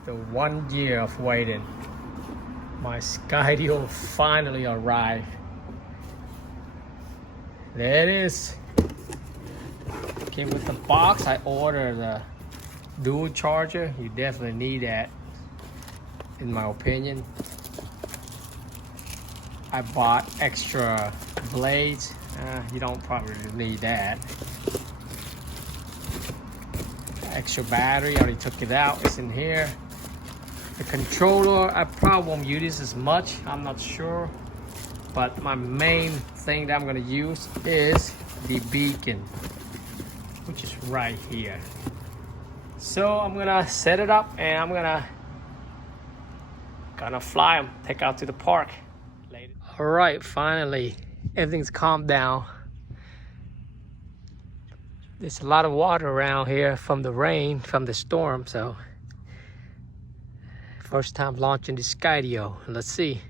After 1 year of waiting, my Skydio finally arrived. There it is. Came with the box. I ordered a dual charger. You definitely need that, in my opinion. I bought extra blades. You don't probably need that. Extra battery, I already took it out. It's in here. The controller, I probably won't use this as much. I'm not sure. But my main thing that I'm gonna use is the beacon, which is right here. So I'm gonna set it up and I'm gonna fly them, take out to the park later. All right, finally, everything's calmed down. There's a lot of water around here from the rain, from the storm, so first time launching the Skydio. Let's see.